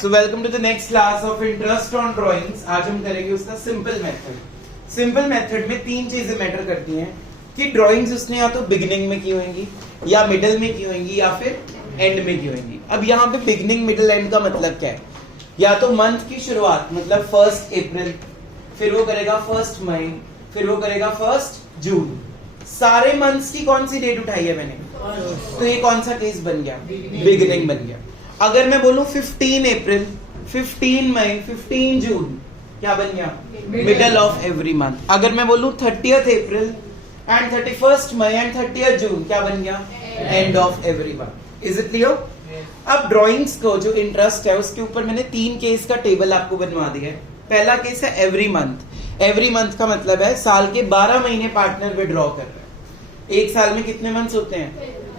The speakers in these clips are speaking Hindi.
So welcome to the next class of interest on drawings. आज हम करेंगे उसका सिंपल मेथड। सिंपल मेथड में तीन चीजें मैटर करती हैं कि ड्राइंग्स उसने या तो बिगिनिंग में की होंगी, या मिडिल में की होंगी, या फिर एंड में की होंगी। अब यहाँ पे बिगिनिंग मिडिल एंड का मतलब क्या है? या तो मंथ की शुरुआत मतलब 1 अप्रैल, फिर वो करेगा 1 मई, फिर वो करेगा 1 जून। सारे मंथ्स की कौन सी डेट उठाई है मैंने? तो ये कौन सा केस बन गया? बिगिनिंग बन गया। अगर मैं बोलूं 15 अप्रैल, 15 मई, 15 जून, क्या बन गया? Middle of every month. अगर मैं बोलूं 30th April and 31st May and 30th जून, क्या बन गया? And of every month. Is it clear? अब ड्राइंग्स को जो इंटरेस्ट है उसके ऊपर मैंने 3 केस का टेबल आपको बनवा दिया है। पहला केस है एवरी मंथ। एवरी मंथ का मतलब है साल के 12 महीने पार्टनर विड्रॉ कर रहा है। एक साल में कितने मंथ्स होते हैं?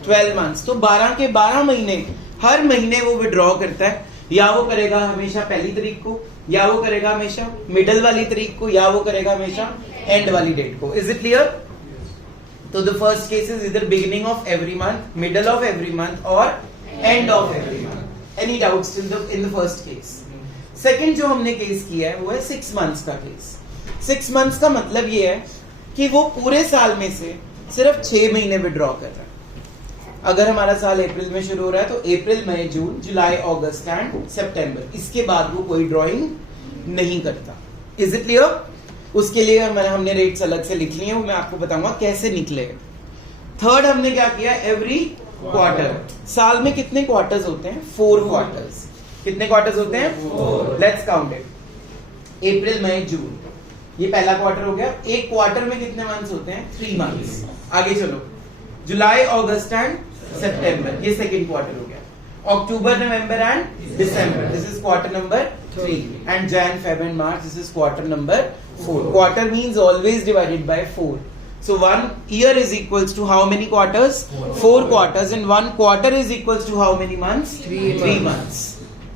12 मंथ्स। तो 12 के 12 महीने हर महीने वो विड्रॉ करता है। या वो करेगा हमेशा पहली तारीख को, या वो करेगा हमेशा मिडल वाली तारीख को, या वो करेगा हमेशा एंड वाली डेट को। Is it clear? तो द फर्स्ट केस इज इधर beginning of every month, middle of every month और end of every month. Any doubts in the first case? Second जो हमने केस किया है वो है 6 मंथ्स का केस। 6 मंथ्स का मतलब ये है कि वो पूरे साल में से सिर्फ 6 महीने विड्रॉ कर रहा है। अगर हमारा साल अप्रैल में शुरू हो रहा है तो अप्रैल, May, June, July, August and सितंबर, इसके बाद वो कोई ड्राइंग नहीं करता। Is it clear? उसके लिए हमने रेट्स अलग से लिख लिए हैं, वो मैं आपको बताऊंगा कैसे निकले। थर्ड हमने क्या किया? Every quarter. साल में कितने क्वार्टर्स होते हैं? 4 क्वार्टर्स। कितने क्वार्टर्स होते हैं? 4। Let's count it. April, May, June, ये पहला क्वार्टर हो गया। एक क्वार्टर में कितने मंथ्स होते हैं? 3 मंथ्स। आगे चलो, जुलाई, अगस्त एंड सितंबर, ये सेकंड क्वार्टर हो गया। October, November and December, this is quarter number 3 and Jan, Feb and March, this is quarter number 4। Quarter means always divided by 4. So 1 year is equals to how many quarters? 4 quarters, and 1 quarter is equals to how many months? 3 months.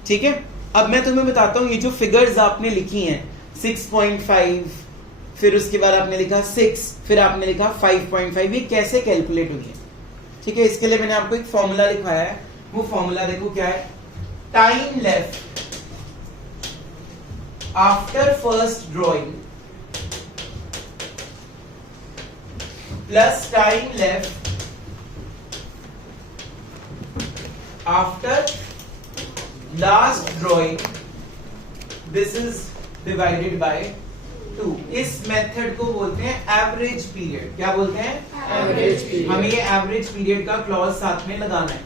ठीक है? अब मैं तुम्हें बताता हूँ ये जो फिगर्स आपने लिखी हैं 6.5, फिर उसके बाद आपने लिखा 6, फिर आपने लिखा 5.5, ये कैसे कैलकुलेट हुई है? ठीक है, इसके लिए मैंने आपको एक फॉर्मूला लिखाया है। वो फॉर्मूला देखो क्या है? Time left after first drawing plus time left after last drawing, this is divided by 2। इस मेथड को बोलते हैं एवरेज पीरियड। क्या बोलते हैं? Average period. हमें ये एवरेज पीरियड का क्लॉज साथ में लगाना है।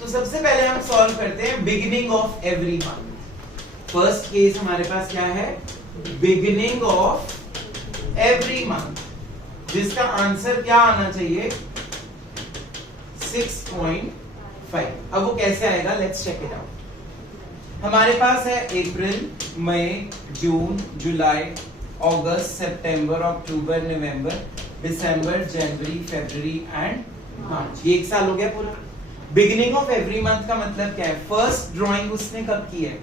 तो सबसे पहले हम सॉल्व करते हैं beginning of every month. First case हमारे पास क्या है? बिगिनिंग ऑफ एवरी मंथ, जिसका आंसर क्या आना चाहिए? 6.5। अब वो कैसे आएगा? Let's check it out. हमारे पास है अप्रैल, May, June, July, August, September, October, November, December, January, February and मार्च। ये एक साल हो गया पूरा। बिगिनिंग ऑफ एवरी मंथ का मतलब क्या है? फर्स्ट ड्राइंग उसने कब की है?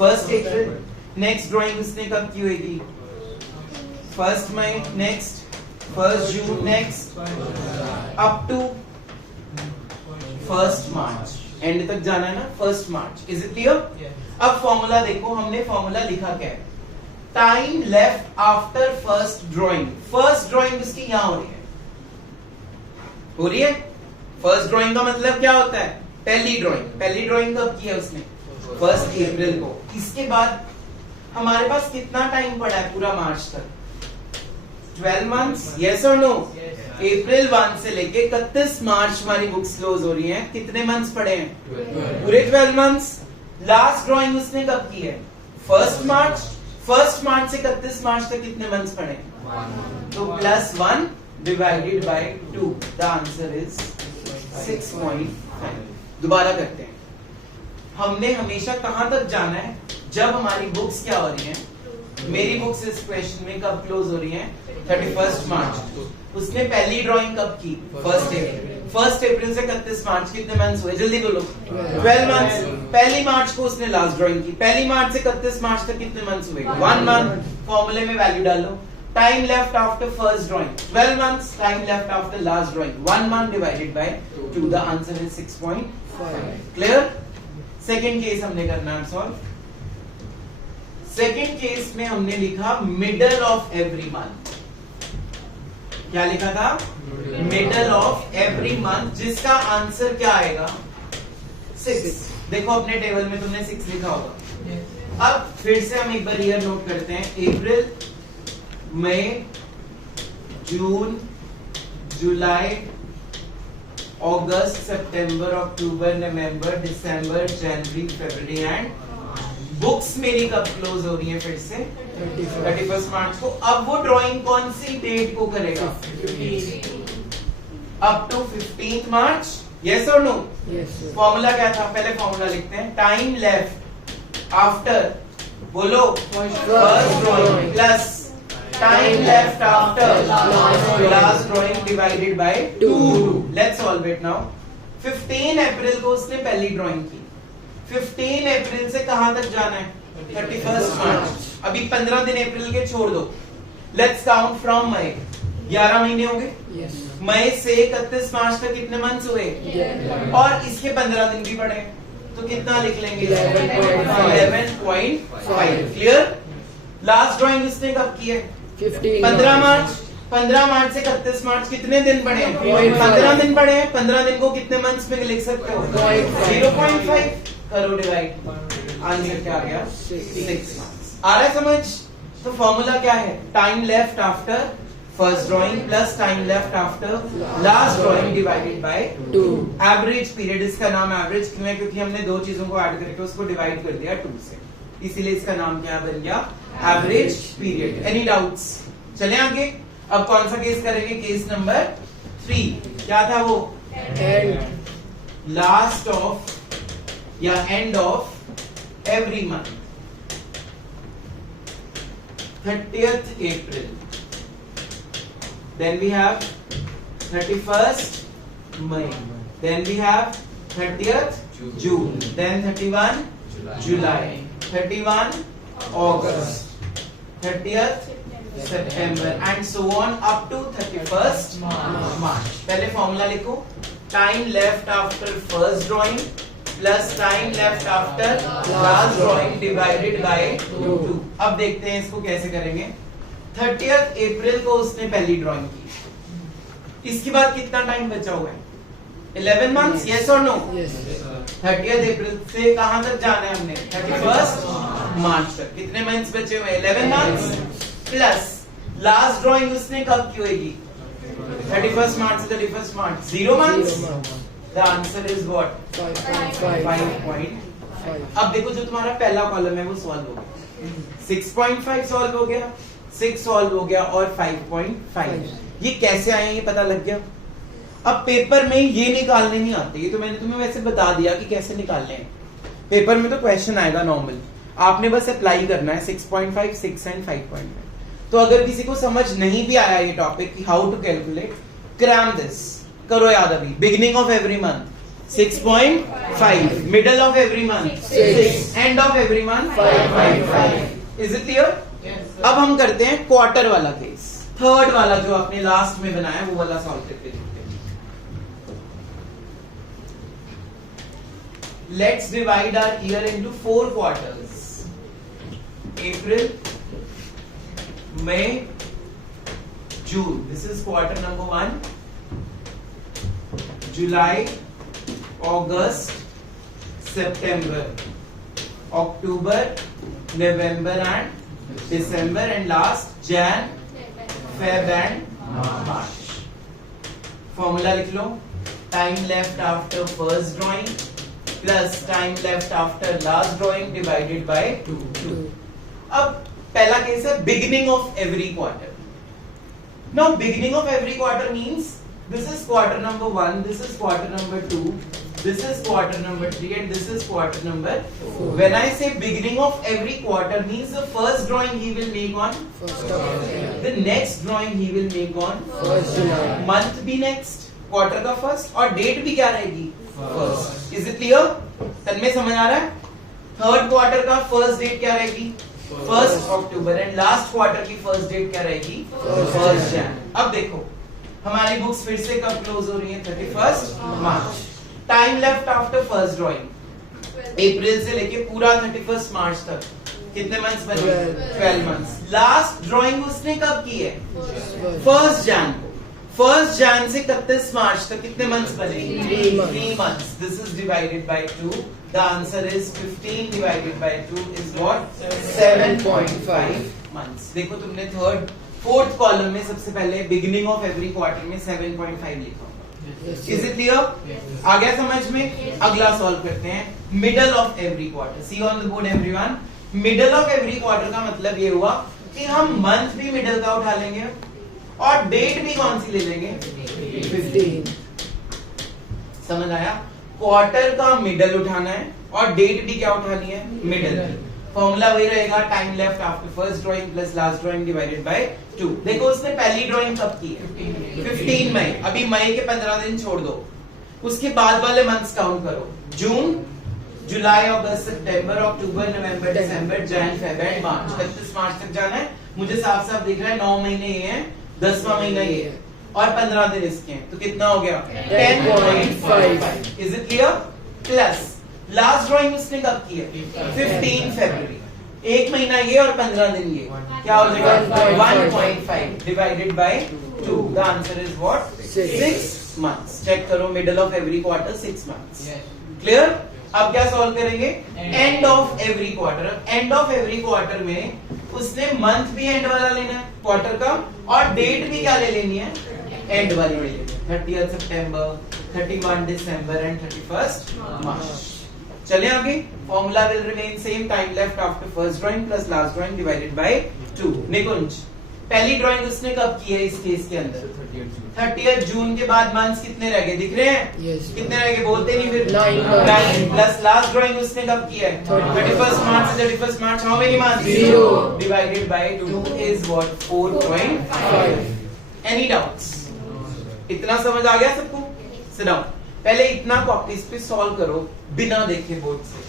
1 अप्रैल। नेक्स्ट ड्राइंग उसने कब की होगी? 1 May. Next 1 June. Next up to 1 March. End तक जाना है ना, 1 मार्च। Is it clear? अब फॉर्मूला देखो, हमने फॉर्मूला लिखा क्या है? Time left after first drawing. First drawing उसकी यहां हो रही है। फर्स्ट ड्रॉइंग का मतलब क्या होता है? पहली ड्रॉइंग। पहली ड्रॉइंग कब की है उसने? 1 अप्रैल को। इसके बाद हमारे पास कितना टाइम पड़ा है पूरा मार्च तक? 12 मंथ्स। यस और नो? अप्रैल 1 से लेके 31 मार्च हमारी बुक्स क्लोज हो रही हैं। कितने मंथ्स पड़े हैं? पूरे 12 मंथ्स। लास्ट ड्राइंग उसने कब की है? 1 मार्च। 1 मार्च से 31 मार्च तक कितने मंथ्स पड़े? तो +1 divided by 2, the answer is 6.5। दोबारा करते हैं। हमने हमेशा कहां तक जाना है? जब हमारी बुक्स क्या हो रही हैं? मेरी बुक्स इस क्वेश्चन में कब क्लोज हो रही हैं? 31 मार्च। उसने पहली ड्राइंग कब की? 1 अप्रैल। 1 अप्रैल से 31 मार्च कितने मंथ्स हुए? जल्दी बोलो। 12 मंथ्स। पहली मार्च को उसने लास्ट ड्राइंग की। पहली मार्च से 31 मार्च तक कितने मंथ्स हुए? 1 मंथ। फॉर्मूले में वैल्यू डालो। Time left after first drawing 12 months, time left after last drawing 1 month divided by 2, the answer is 6.5. Clear? Second case हमने करना है सॉल्व। सेकंड केस में हमने लिखा मिडल ऑफ एवरी मंथ। क्या लिखा था? मिडल ऑफ एवरी मंथ, जिसका आंसर क्या आएगा? 6। देखो अपने टेबल में तुमने 6 लिखा होगा। अब फिर से हम एक बार ईयर नोट करते हैं। अप्रैल, May, June, July, August, September, October, November, December, January, February and books मेरी कब क्लोज हो रही है? फिर से 31 मार्च को। अब वो ड्राइंग कौन सी डेट को करेगा? Up to 15 March. यस और नो? फॉर्मूला क्या था? पहले फॉर्मूला लिखते हैं। टाइम लेफ्ट आफ्टर, बोलो, first drawing plus time left after last drawing divided by 2। Let's solve it now. 15 April को उसने पहली ड्राइंग की। 15 अप्रैल से कहां तक जाना है? 31 मार्च। अभी 15 दिन अप्रैल के छोड़ दो। लेट्स काउंट फ्रॉम मई। 11 महीने हो गए। मई से 31 मार्च तक कितने मंथ्स हुए? और इसके 15 दिन भी पड़े, तो कितना लिख लेंगे? 11.5। क्लियर? लास्ट ड्राइंग उसने कब की है? 15 मार्च। 15 मार्च से 31 मार्च कितने दिन पड़े हैं? 15 दिन पड़े हैं। 15 दिन को कितने मंथ्स में लिख सकते हो? 0.5 करो डिवाइड। आंसर क्या आ गया? 6 मंथ्स। आ रहा है समझ? तो फॉर्मूला क्या है? Time left after first drawing plus time left after last drawing divided by 2। Average period, इसका नाम एवरेज क्यों है? क्योंकि हमने दो चीजों को ऐड करके उसको डिवाइड कर दिया 2 से, इसीलिए इसका नाम क्या बन गया? Average period. Any doubts? चले आगे। अब कौन सा केस करेंगे? Case number 3। क्या था वो? लास्ट ऑफ या and of every month. 30th April, then we have 31st May, then we have 30th June, then 31 July, 31 August, 30th September and so on up to 31st March. पहले फॉर्मूला लिखो। Time left after first drawing plus time left after last drawing divided by 2। अब देखते हैं इसको कैसे करेंगे। 30th अप्रैल को उसने पहली ड्राइंग की। इसके बाद कितना टाइम बचा हुआ है? 11 मंथ्स। यस और नो? 30th अप्रैल से कहां तक जाना है हमने? 31st मार्च तक। कितने मंथ्स बचे हुए? 11 मंथ्स प्लस लास्ट ड्राइंग उसने कब की होगी? 31st मार्च से 31st March. 0 months. The answer is what? 5.5। अब देखो जो तुम्हारा पहला कॉलम है वो सॉल्व हो गया। 6.5 सॉल्व हो गया, 6 सॉल्व हो गया और 5.5। ये कैसे आए ये पता लग गया। अब पेपर में ये निकालने नहीं आते, ये तो मैंने तुम्हें वैसे बता दिया कि कैसे निकालने हैं। पेपर में तो क्वेश्चन आएगा नॉर्मल, आपने बस अप्लाई करना है 6.5, 6 एंड 5.5। तो अगर किसी को समझ नहीं भी आया ये टॉपिक कि how to calculate, cram this, करो याद। अभी beginning of every month 6.5, middle of every month 6, end of every month 5.5। Is it clear? अब हम करते हैं क्वार्टर वाला केस, थर्ड वाला जो आपने लास्ट में बनाया वो वाला सॉल्व करके देखते हैं। Let's divide our year into 4 quarters. April, May, June, this is quarter number 1। July, August, September, October, November and December and last Jan, Feb and March. Formula लिख लो। Time left after first drawing plus time left after last drawing divided by 2। अब पहला केस है beginning of every quarter. Now beginning of every quarter means this is quarter number 1, this is quarter number 2, this is quarter number 3 and this is quarter number 4. When I say beginning of every quarter means the first drawing he will make on 1st of July, the next drawing he will make on 1st July, month भी next, quarter का first और date भी क्या रहेगी? First. Is it clear? तन में समझ आ रहा है? थर्ड क्वार्टर का फर्स्ट डेट क्या रहेगी? 1st October and last quarter की फर्स्ट डेट क्या रहेगी? 1st जैन। अब देखो हमारी बुक्स फिर से कब क्लोज हो रही है? 31st March. Time left after first drawing April से लेके पूरा 31 मार्च तक कितने मंथ्स बने? 12 मंथ्स। लास्ट ड्राइंग उसने कब की है? 1 जैन को। 1 जैन से 31 मार्च तक कितने मंथ्स बने? 3 months. This is divided by 2। The answer is 15 divided by 2 is what? 7.5 months. देखो तुमने फोर्थ कॉलम में सबसे पहले बिगिनिंग ऑफ एवरी क्वार्टर में 7.5 लिखा होगा। Is it clear? आ गया समझ में? अगला सॉल्व करते हैं। Middle of every quarter. See on the board everyone. Middle of every quarter का मतलब ये हुआ कि हम मंथ भी मिडल का उठा लेंगे और डेट भी कौन सी ले लेंगे? 15। समझ आया? क्वार्टर का मिडल उठाना है और डेट भी क्या उठानी है? मिडल। फॉर्मूला वही रहेगा, time left after first drawing plus last drawing divided by 2। देखो उसने पहली ड्राइंग कब की है? 15 मई। अभी मई के 15 दिन छोड़ दो, उसके बाद वाले मंथ्स काउंट करो। जून, जुलाई, अगस्त, सितंबर, अक्टूबर, नवंबर, दिसंबर, जनवरी, फरवरी, मार्च। 31 मार्च तक जाना है। मुझे साफ साफ दिख रहा है 9 महीने ये है, 10वां महीना ये है और 15 दिन इसके हैं, तो कितना हो गया? 10.5। Is it clear? Plus last drawing उसने कब की है? 15 फरवरी। 1 महीना ये और 15 दिन ये, क्या हो जाएगा? 1.5 divided by 2। The answer is what? 6 months. Check करो, middle of every quarter 6 months. Clear? अब क्या सॉल्व करेंगे? End of every quarter. End of every quarter में उसने मंथ भी एंड वाला लेना है क्वार्टर का और डेट भी क्या ले लेनी है? एंड वाली ले लेनी है। 30 सितंबर, 31 दिसंबर एंड 31 मार्च। चलिए आगे। Formula will remain same, time left after first drawing plus last drawing divided by 2। निकुंज, पहली ड्राइंग उसने कब की है इस केस के अंदर? 30 जून के बाद मंथ्स कितने रह गए? दिख रहे हैं? कितने रह गए? बोलते नहीं फिर। 9 प्लस लास्ट ड्राइंग उसने कब की है? 31 मार्च से 31 March. How many months? 0 divided by 2 is what? 4.5। Any doubts? इतना समझ आ गया सबको? Sit down. पहले इतना कॉपीज पे सॉल्व करो बिना देखे बोर्ड से।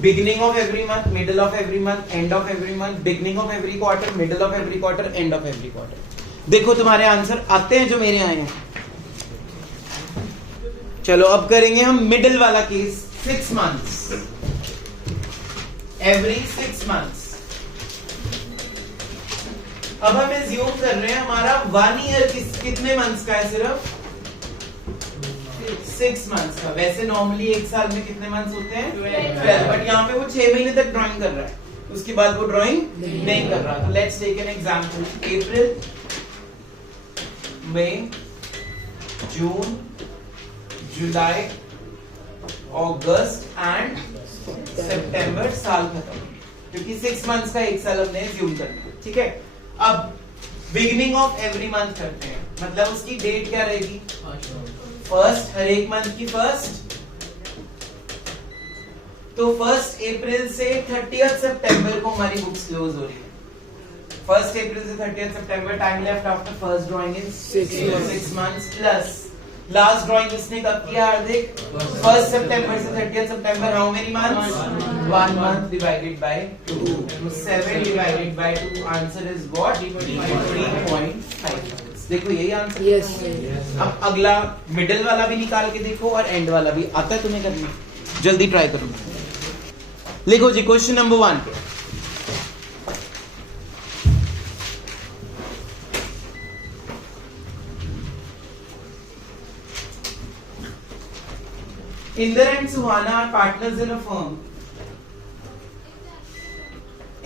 Beginning of every month, middle of every month, and of every month, beginning of every quarter, middle of every quarter, end of every quarter. देखो तुम्हारे आंसर आते हैं जो मेरे आए हैं। चलो अब करेंगे हम मिडल वाला केस। 6 months, every 6 months. अब हम एज्यूम कर रहे हैं हमारा 1 ईयर कितने मंथ्स का है? सिर्फ 6 मंथ्स का। वैसे नॉर्मली एक साल में कितने मंथ्स होते हैं? 12। बट यहाँ पे वो 6 महीने तक ड्राइंग कर रहा है, उसके बाद वो ड्राइंग नहीं कर रहा। तो let's take an example. April, May, June, July, August and September. साल खत्म, क्योंकि 6 मंथ्स का एक साल हमने एज्यूम करना है। ठीक है? अब बिगिनिंग ऑफ एवरी मंथ करते हैं, मतलब उसकी डेट क्या रहेगी? फर्स्ट, हर एक मंथ की फर्स्ट। तो 1 अप्रैल से 30 सितंबर को हमारी बुक्स क्लोज हो रही है। 1 अप्रैल से 30 September, time left after first drawing is 6 months plus last drawing इसने कब किया हार्दिक? 1 सितंबर से 30 September. How many months? 1 month divided by 2। 7 divided by 2 answer is what? 3.5। देखो यही आंसर। यस। अब अगला मिडिल वाला भी निकाल के देखो और एंड वाला भी। आता है तुम्हें करना? जल्दी ट्राई करो। लिखो जी question number 1। Inder and Suhana are partners in a firm.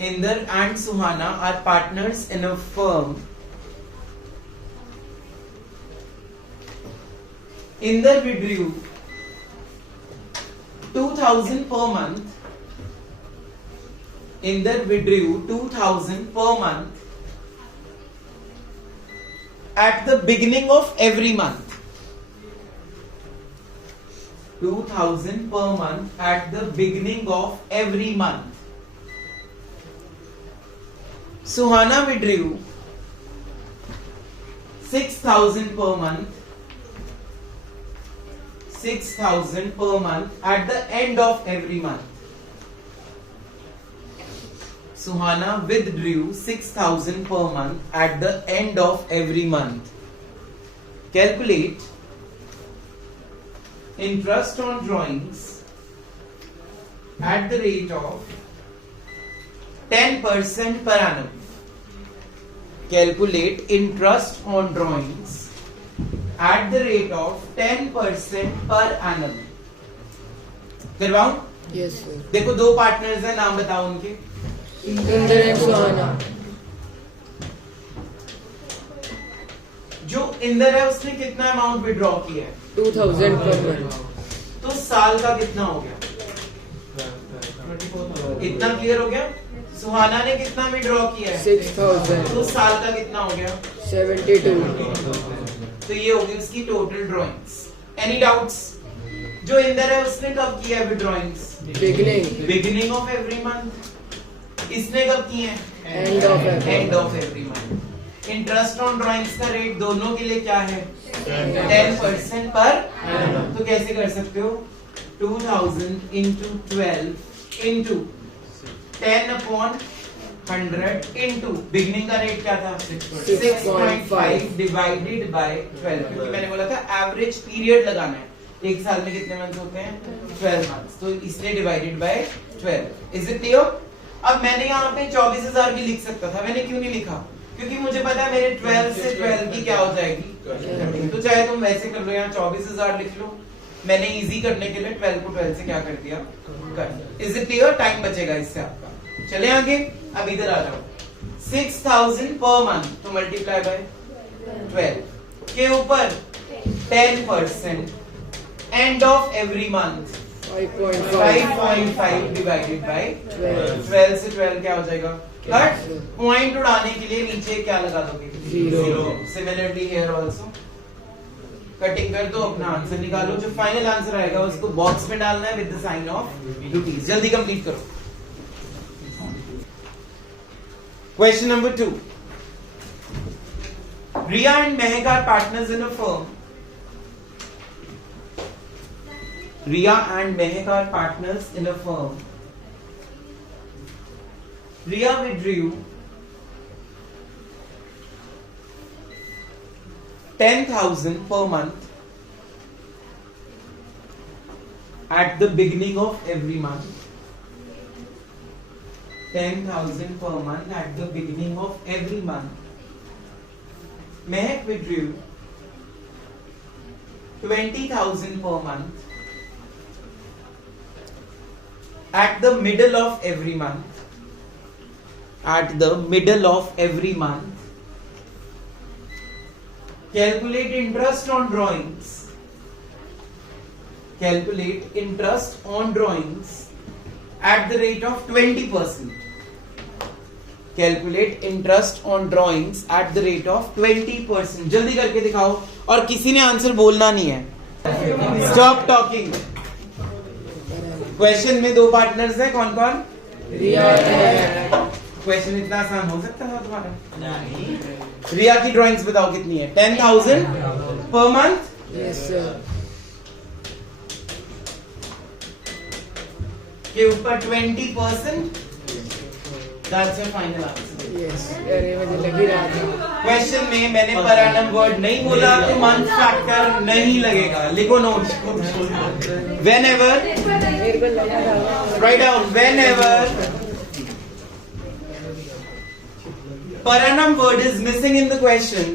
Inder and Suhana are partners in a firm. Inder withdrew 2,000 per month. Inder withdrew 2,000 per month at the beginning of every month. 2,000 per month at the beginning of every month. Suhana withdrew 6,000 per month. 6,000 per month at the end of every month. Suhana withdrew 6,000 per month at the end of every month. Calculate interest on drawings at the rate of 10% per annum. Calculate interest on drawings at the rate of 10% per annum. करवाऊं? Yes sir. देखो दो पार्टनर्स हैं, नाम बताओ उनके। इंद्र एंड सुहाना। जो इंदर है उसने कितना अमाउंट विड्रॉ किया है? 2000 पर मंथ। तो साल का कितना हो गया? इतना क्लियर हो गया? सुहाना ने कितना विड्रॉ किया है? 6000। तो साल का कितना हो गया? 72। तो ये होगी उसकी टोटल ड्रॉइंग्स। Any doubts? जो इंदर है उसने कब किया है withdrawings? Beginning of every month. इसने कब किए हैं? End of every month. Interest on drawings का रेट दोनों के लिए क्या है? 10% पर। तो कैसे कर सकते हो? 2000 into 12 into 10/100 into बिगनिंग का रेट क्या था? 6.5 डिवाइडेड बाय 12। क्योंकि मैंने बोला था एवरेज पीरियड लगाना है। एक साल में कितने मंथ होते हैं? 12 मंथ्स। तो इसलिए divided by 12। Is it clear? अब मैंने यहाँ पे 24,000 भी लिख सकता था, मैंने क्यों नहीं लिखा? क्योंकि मुझे पता है मेरे 12 से 12 की क्या हो जाएगी। तो चाहे तुम वैसे कर लो, यहाँ 24,000 लिख लो। मैंने इजी करने के लिए 12 को 12 से क्या कर दिया? कर। Is it clear? टाइम बचेगा इससे आपका। चले आगे। अब इधर आ जाओ। 6,000 पर मंथ तो मल्टीप्लाई बाय 12 के ऊपर 10% and of every month 5.5 divided by 12 से 12 क्या हो जाएगा? कट। पॉइंट उड़ाने के लिए नीचे क्या लगा दोगे? 0। सिमिलरली हियर आल्सो कटिंग कर दो, अपना आंसर निकालो। जो फाइनल आंसर आएगा उसको बॉक्स में डालना है with the sign of rupees. जल्दी कंप्लीट करो। Question number 2। Riya and Mehak are partners in a firm. Riya and Mehak are partners in a firm. Riya withdrew 10,000 per month at the beginning of every month. 10,000 per month at the beginning of every month. Mehak withdrew 20,000 per month at the middle of every month. At the middle of every month. Calculate interest on drawings. Calculate interest on drawings at the rate of 20%. Calculate interest on drawings at the rate of 20%. जल्दी करके दिखाओ। और किसी ने आंसर बोलना नहीं है। Stop talking. क्वेश्चन में दो पार्टनर्स हैं, कौन कौन? रिया। क्वेश्चन इतना आसान हो सकता है तुम्हारा? नहीं। रिया की ड्राइंग्स बताओ कितनी है? 10,000 पर मंथ। Yes sir. के ऊपर 20%। That's your final answer. Yes. अरे मुझे लग ही रहा था। क्वेश्चन में मैंने पर एनम वर्ड नहीं बोला तो मंथ फैक्टर नहीं लगेगा। लिखो note. Whenever, write down, whenever per annum word is missing in the question,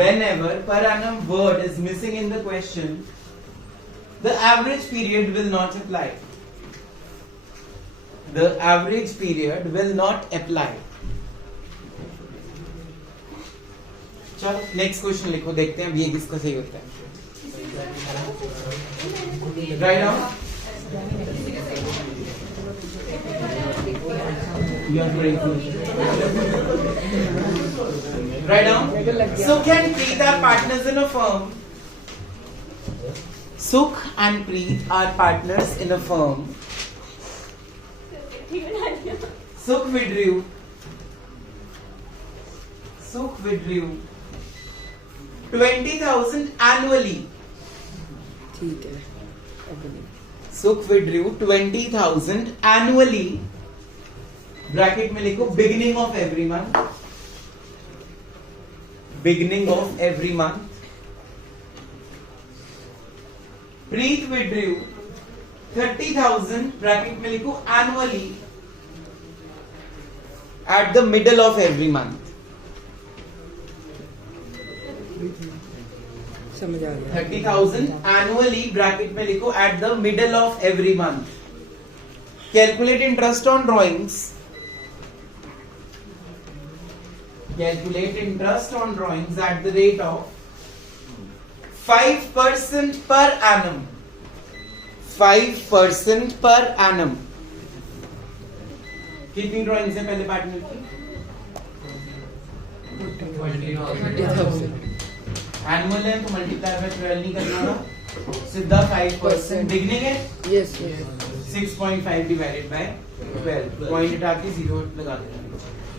whenever per annum word is missing in the question, the average period will not apply. The average period will not apply. चलो नेक्स्ट क्वेश्चन लिखो, देखते हैं अब ये किसका सही होता है। Right now, you are very good. Right now, Sukh and Preet are partners in a firm. Sukh and Preet are partners in a firm. Sukh withdrew 20,000 annually. ठीक है। Sukh withdrew 20,000 annually. ब्रैकेट में लिखो beginning of every month. Beginning of every month. Preet withdrew 30,000 bracket में लिखो annually at the middle of every month. समझ आ गया। 30,000 एनुअली ब्रैकेट में लिखो at the middle of every month. Calculate interest on drawings. Calculate interest on drawings at the rate of 5% per annum. 5% per annum. कितनी ड्राइंग्स है पहले पार्टनर की? 20,000। एनुअल है तो मल्टीप्लाई बाय 12 नहीं करना होगा, सीधा 5%। बिगनिंग है yes yes 6.5 divided by 12, point हटा के 0 लगा देना।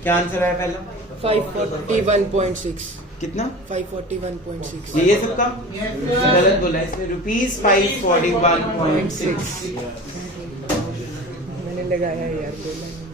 क्या आंसर है पहला? 541.6। कितना? 541.6। ये सबका गलत बोला है इसने। ₹541.6। मैंने लगाया यार, बोला नहीं।